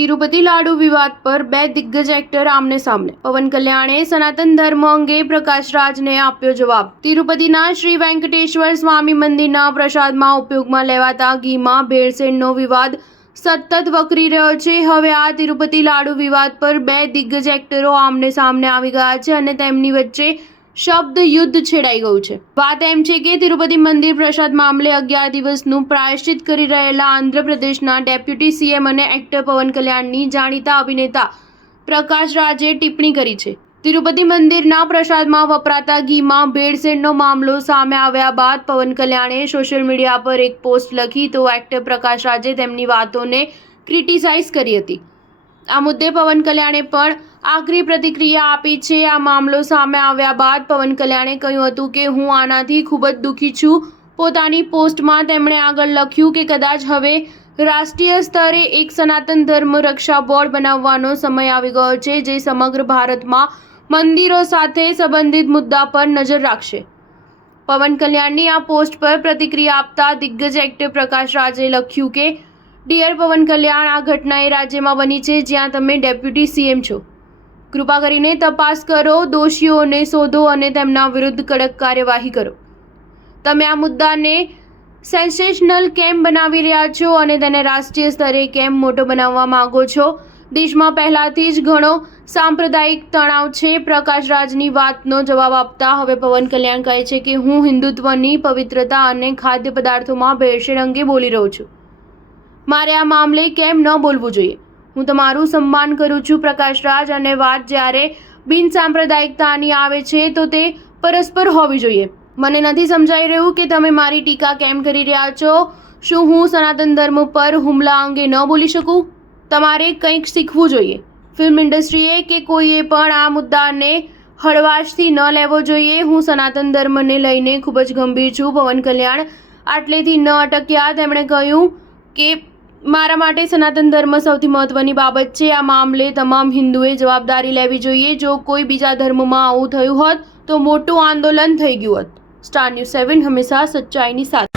તિરુપતિ લાડુ વિવાદ પર બે દિગ્ગજ એક્ટર આમને સામને. પવન કલ્યાણે સનાતન ધર્મ અંગે પ્રકાશ રાજને આપ્યો જવાબ. તિરુપતિના શ્રી વેંકટેશ્વર સ્વામી મંદિરના પ્રસાદમાં ઉપયોગમાં લેવાતા ઘીમાં ભેળસેળનો વિવાદ સતત વકરી રહ્યો છે. હવે આ તિરુપતિ લાડુ વિવાદ પર બે દિગ્ગજ એક્ટરો આમને સામને આવી ગયા છે અને તેમની વચ્ચે શબ્દ યુદ્ધ છેડાઈ ગયું છે. વાત એમ છે કે તિરુપતિ મંદિર પ્રસાદ મામલે 11 દિવસનું પ્રાયશ્ચિત કરી રહેલા આંધ્રપ્રદેશના ડેપ્યુટી સીએમ અને એક્ટર પવન કલ્યાણની જાણીતા અભિનેતા પ્રકાશ રાજે ટિપ્પણી કરી છે. તિરુપતિ મંદિરના પ્રસાદમાં વપરાતા ઘીમાં ભેળસેળનો મામલો સામે આવ્યા બાદ પવન કલ્યાણે સોશિયલ મીડિયા પર એક પોસ્ટ લખી તો એક્ટર પ્રકાશ રાજે તેમની વાતોને ક્રિટિસાઇઝ કરી હતી. આ મુદ્દે પવન કલ્યાણે પણ આકરી પ્રતિક્રિયા આપી છે. આ મામલો સામે આવ્યા બાદ પવન કલ્યાણે કહ્યું હતું કે હું આનાથી ખૂબ જ દુઃખી છું. પોતાની પોસ્ટમાં તેમણે આગળ લખ્યું કે કદાચ હવે રાષ્ટ્રીય સ્તરે એક સનાતન ધર્મ રક્ષા બોર્ડ બનાવવાનો સમય આવી ગયો છે જે સમગ્ર ભારતમાં મંદિરો સાથે સંબંધિત મુદ્દા પર નજર રાખશે. પવન કલ્યાણની આ પોસ્ટ પર પ્રતિક્રિયા આપતા દિગ્ગજ એક્ટર પ્રકાશ રાજે લખ્યું કે ડિયર પવન કલ્યાણ, આ ઘટના એ રાજ્યમાં બની છે જ્યાં તમે ડેપ્યુટી સીએમ છો. કૃપા કરીને તપાસ કરો, દોષીઓને શોધો અને તેમના વિરુદ્ધ કડક કાર્યવાહી કરો. તમે આ મુદ્દાને સેન્સેશનલ કેમ બનાવી રહ્યા છો અને તેને રાષ્ટ્રીય સ્તરે કેમ મોટો બનાવવા માંગો છો? દેશમાં પહેલાથી જ ઘણો સાંપ્રદાયિક તણાવ છે. પ્રકાશ રાજની વાતનો જવાબ આપતા હવે પવન કલ્યાણ કહે છે કે હું હિન્દુત્વની પવિત્રતા અને ખાદ્ય પદાર્થોમાં ભેળસેળ અંગે બોલી રહ્યો છું. મારે આ મામલે કેમ ન બોલવું જોઈએ? હું તમારું સન્માન કરું છું પ્રકાશ રાજ, અને વાત જ્યારે બિનસાંપ્રદાયિકતાની આવે છે તો તે પરસ્પર હોવી જોઈએ. મને નથી સમજાઈ રહ્યું કે તમે મારી ટીકા કેમ કરી રહ્યા છો. શું હું સનાતન ધર્મ પર હુમલા અંગે ન બોલી શકું? તમારે કંઈક શીખવું જોઈએ. ફિલ્મ ઇન્ડસ્ટ્રીએ કે કોઈએ પણ આ મુદ્દાને હળવાશથી ન લેવો જોઈએ. હું સનાતન ધર્મને લઈને ખૂબ જ ગંભીર છું. પવન કલ્યાણ આટલેથી ન અટક્યા. તેમણે કહ્યું કે મારા માટે સનાતન ધર્મ સૌથી મહત્વની બાબત છે. આ મામલે તમામ હિન્દુએ જવાબદારી લેવી જોઈએ. જો કોઈ બીજા ધર્મમાં આવું થયું હોત તો મોટું આંદોલન થઈ ગયું હોત. સ્ટાર ન્યૂઝ 7 હંમેશા સચ્ચાઈની સાથે.